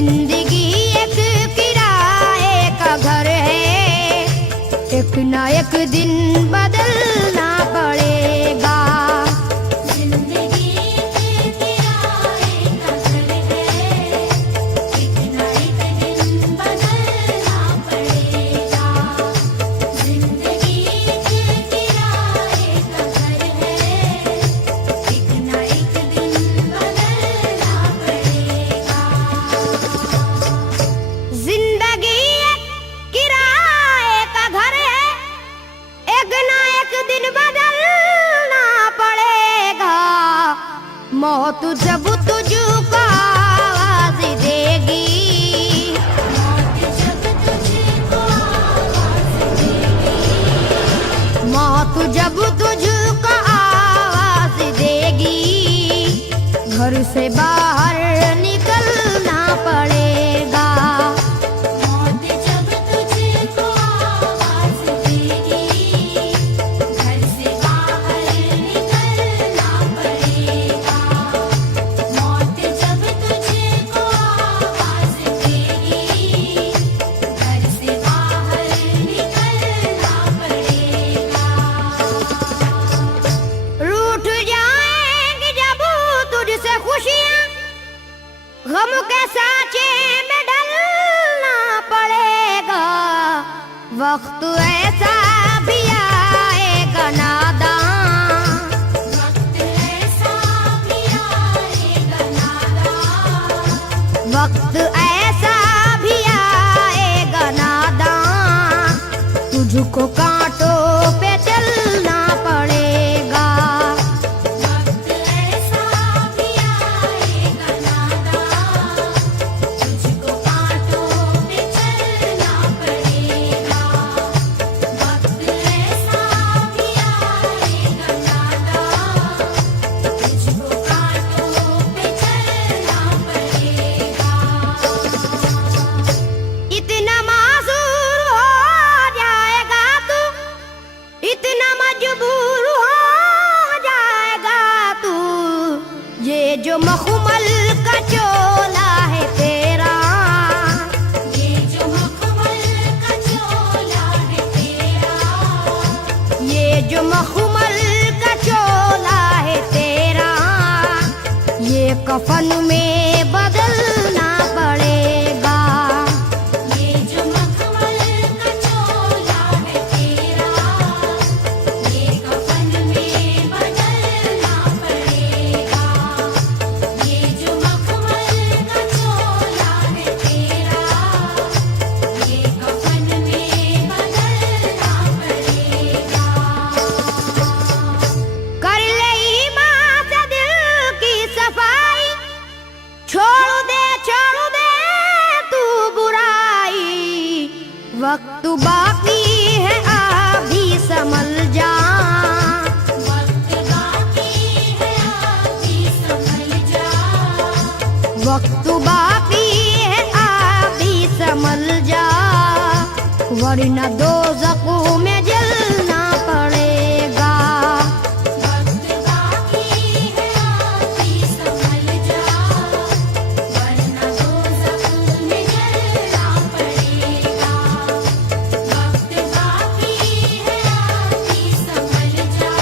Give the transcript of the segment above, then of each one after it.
जिंदगी एक किराए का घर है, एक ना एक दिन बदलना पड़ेगा। जिंदगी एक किराए का घर है, एक ना एक दिन बदलना पड़ेगा। जिंदगी एक किराए का घर है, एक ना एक दिन बदलना पड़ेगा। जिंदगी एक किराए का घर है, एक ना एक दिन बदलना पड़ेगा। मौत जब तुझको आवाज देगी, मौत जब तुझको आवाज देगी, मौत जब तुझको आवाज देगी, घर से बाहर निकलना पड़ेगा। मौत जब तुझको आवाज देगी, घर से बाहर निकलना पड़ेगा। मौत जब तुझको आवाज देगी, घर से बाहर निकलना पड़ेगा। रूठ जाएंगी जब तुझसे खुशियां, गम के साँचे में ढलना पड़ेगा। वक्त ऐसा भी आएगा नादान, वक्त ऐसा भी आएगा नादान, वक्त ऐसा भी आएगा नादान, तुझको कांटों पे चलना पड़ेगा। वक्त ऐसा भी आएगा नादान, तुझको कांटों पे चलना पड़ेगा। वक्त ऐसा भी आएगा नादान, तुझको कांटों पे चलना पड़ेगा। इतना मासूर हो जाएगा तू, इतना मजबूर हो जाएगा तू, ये जो मखमल का चोला है तेरा, ये जो मखमल का चोला है तेरा, ये जो मखमल का चोला है तेरा, ये कफन में बदलना पड़ेगा। ये जो मखमल का चोला है तेरा, ये कफन में बदलना पड़ेगा। ये जो मखमल का चोला है तेरा, ये कफन में बदलना पड़ेगा। कर ले ईमान से दिल की सफाई, छोड़ दे तू बुराई। वक्त बाकी है अभी संभल जा, वक्त बाकी है अभी संभल जा, वक्त बाकी है अभी संभल जा, वरना दोज़ख में जलना पड़ेगा। वक्त बाकी है अभी संभल जा, वरना दोज़ख में जलना पड़ेगा। वक्त बाकी है अभी संभल जा,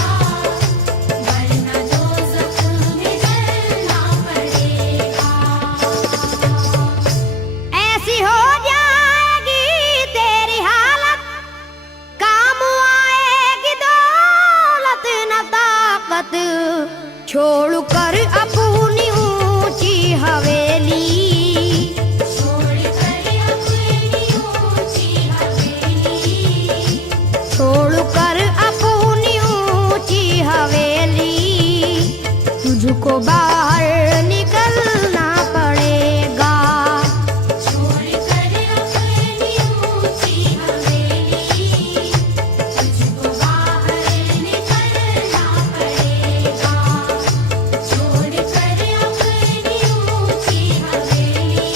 वरना दोज़ख में जलना पड़ेगा। ऐसी हो जाएगी तेरी हालत, काम आएगी दौलत न ताकत, छोड़ कर अपनी ऊंची हवेली, छोड़ कर अपनी ऊंची हवेली, छोड़ कर अपनी ऊंची हवेली, तुझको बाहर निकलना पड़ेगा। छोड़ कर अपनी ऊंची हवेली, तुझको बाहर निकलना पड़ेगा। छोड़ कर अपनी ऊंची हवेली,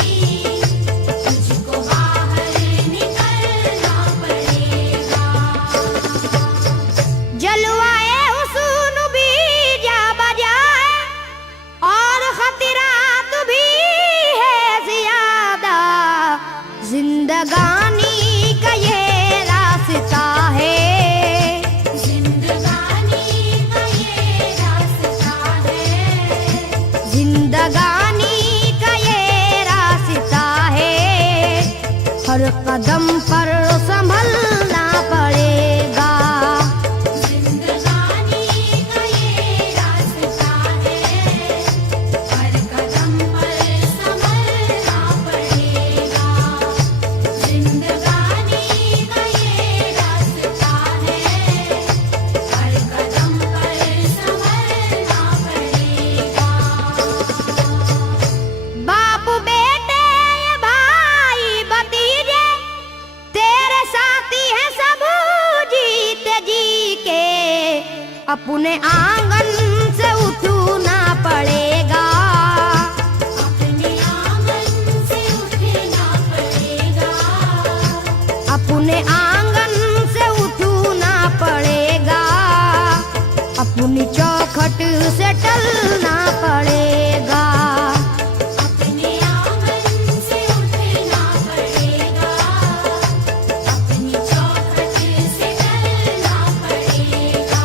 तुझको बाहर निकलना पड़ेगा। जलवाए हुस्न भी जा बजाए, और खतरा जिंदगानी का ये रास्ता है, हर कदम पर संभलना पड़ेगा। जिंदगानी का ये रास्ता है, हर कदम पर संभलना पड़ेगा। जिंदगानी का ये रास्ता है, हर कदम पर संभलना पड़ेगा। बाप बेटे भाई भतीजे तेरे साथी हैं सब जीते जी के, अपने आंगन से उठना पड़ेगा। अपने आंगन से उठना पड़ेगा। अपने आंगन से उठना पड़ेगा, अपनी चौखट से टलना पड़ेगा। अपने आंगन से उठना पड़ेगा। अपनी चौखट से टलना पड़ेगा।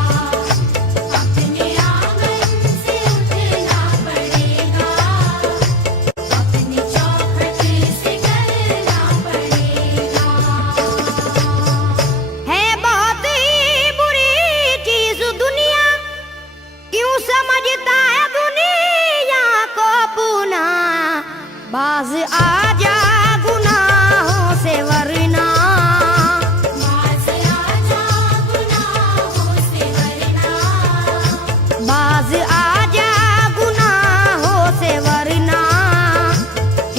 अपने आंगन से उठना पड़ेगा। अपनी चौखट से टलना पड़ेगा। है बहुत ही बुरी चीज दुनिया, क्यों समझता है दुनिया को पुना। बाज आजा गुनाहों से वरना, बाज आजा गुनाहों से वरना। बाज आजा गुनाहों से वरना,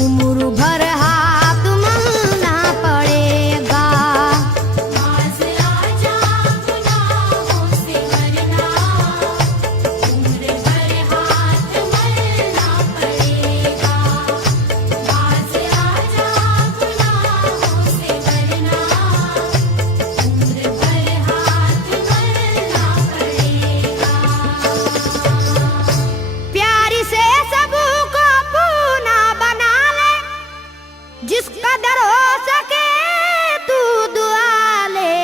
उम्र भर हाथ मलना पड़ेगा। बाज आजा गुनाहों से वरना, उम्र भर हाथ मलना पड़ेगा। बाज आजा गुनाहों से वरना, उम्र भर हाथ मलना पड़ेगा। प्यार से सबको पूना बना ले, जिस कदर हो सके तू दुआ ले।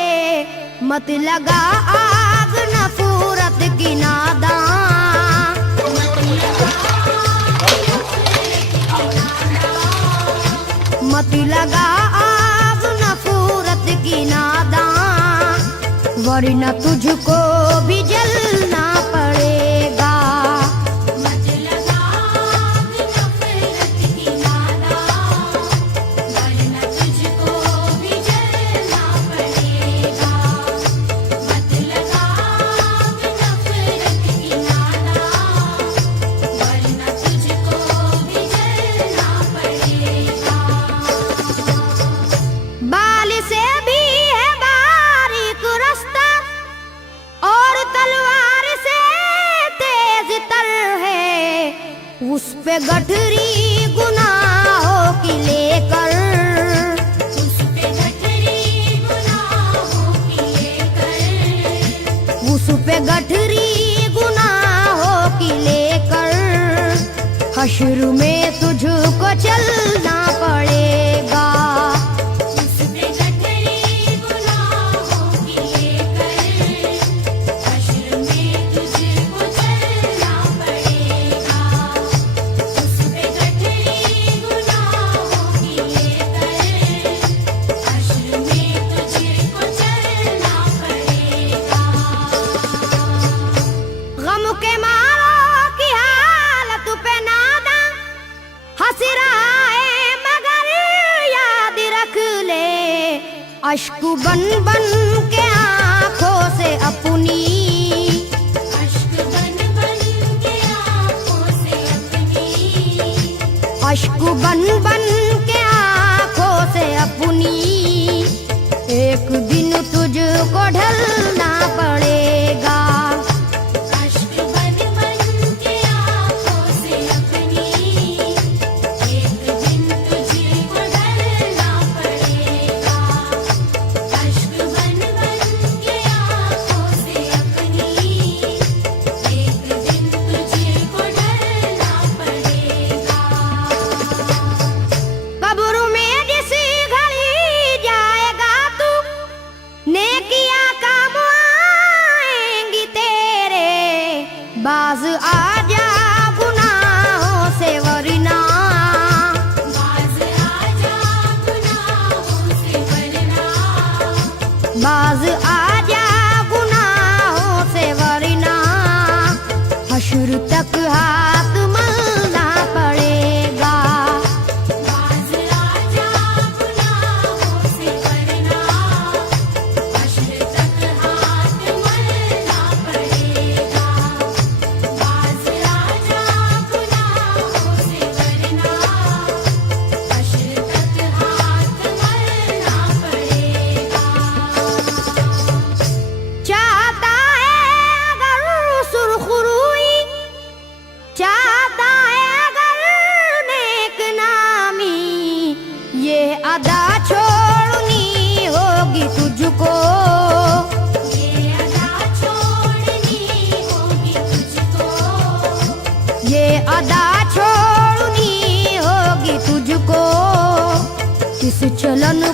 मत लगा आग नफरत की नादान, मत लगा आग नफरत की नादान, वरना तुझको भी जलना पड़ेगा। मत लगा आग नफरत की नादान, वरना तुझको भी जलना पड़ेगा। मत लगा आग नफरत की नादान, वरना तुझको भी जलना पड़ेगा। बाल से भी है बारीक रास्ता, और तलवार से तेज तर है। उस पे गठरी गुनाहों की लेकर, उस पे गठरी गुनाहों की लेकर। उस पे गठरी गुनाहों की लेकर, हश्र में तुझको चलना पड़ेगा। उस पे गठरी गुनाहों की लेकर, हश्र में तुझको चलना पड़ेगा। उस पे गठरी गुनाहों की लेकर, हश्र में तुझको चलना पड़ेगा। गम के मारों की हालत पे नादा हंस रहा है, मगर याद रख ले, अश्क बन बन के आंखों से अपनी, अश्क बन बन के आँखों से अपनी। अश्क बन बन के आंखों से अपनी, एक दिन तुझको ढलना पड़ेगा। अश्क बन बन के आँखों से अपनी, एक दिन तुझको ढलना पड़ेगा। अश्क बन बन के आँखों से अपनी, एक दिन तुझको ढलना पड़ेगा। कब्र में जिस घड़ी जाएगा तू, नेकियां काम चलन